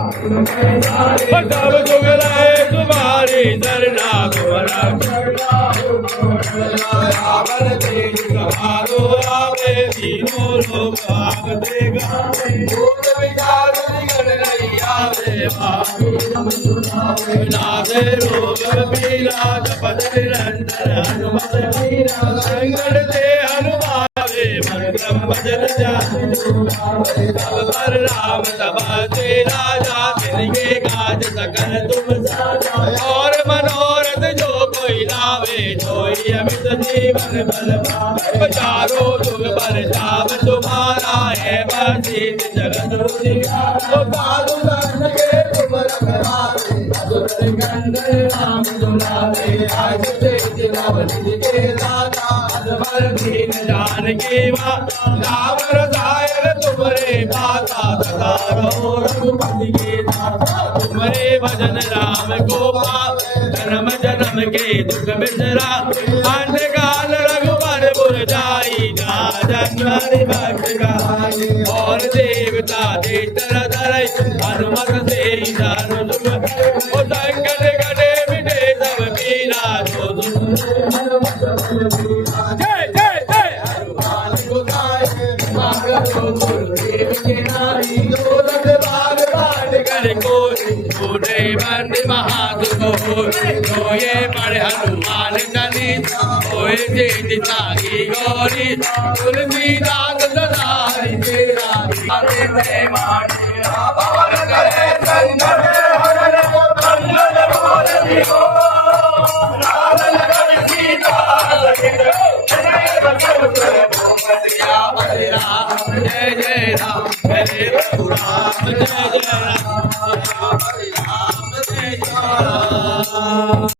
तब दुगलाए तुम्हारी सरना तुम्हारा रावण तेज सवारो आवे तीनों लोग भाग देगा भूत विचार निकल रही आवे नादे रोग पीला जपत निरंतर हनुमत वीरा संकट से हनुमावे मन क्रम भजन जाने तब पर राम सभा से राजा तिनके काज सकल तुम साजा और मनोरथ जो कोई लावे सोई अमित जीवन बल पावे चारों जुग पर जाप तुम्हारा है बसीत जगत उजियारा साधु संत के तुम रखवारे असुर निकंदन राम दुलारे आज तेज नवनिधि के दाता अजबर दीन जानकी माता रावण दायर तुमरे माता सदा रहो रघुपति के दाता तुम्हारे भजन राम को पावे जन्म जन्म के दुख बिसरा अंत काल रघुवर पुर जाई जा जन्मनि भक्त गाई और देवता देतर धरई हनुमत से ही दान दुख ओ संकट कटे मिटे सब पीरा जो हनुमत जय जय जय हनुमान गोसाई मागो गुरुदेव के नारी दौलत बाग बाट कर कोई बूढ़े बंद महादुख तो ये बड़े हनुमान चालीसा होए जेठ सागी गौरी तुलसीदास सदा तेरा प्रेम मानिया पवन करे संकट हरण मंगल मूर्ति हो लाल लगन सीता सहित जय बजरंग जय जय राम हरे राम जय जय राम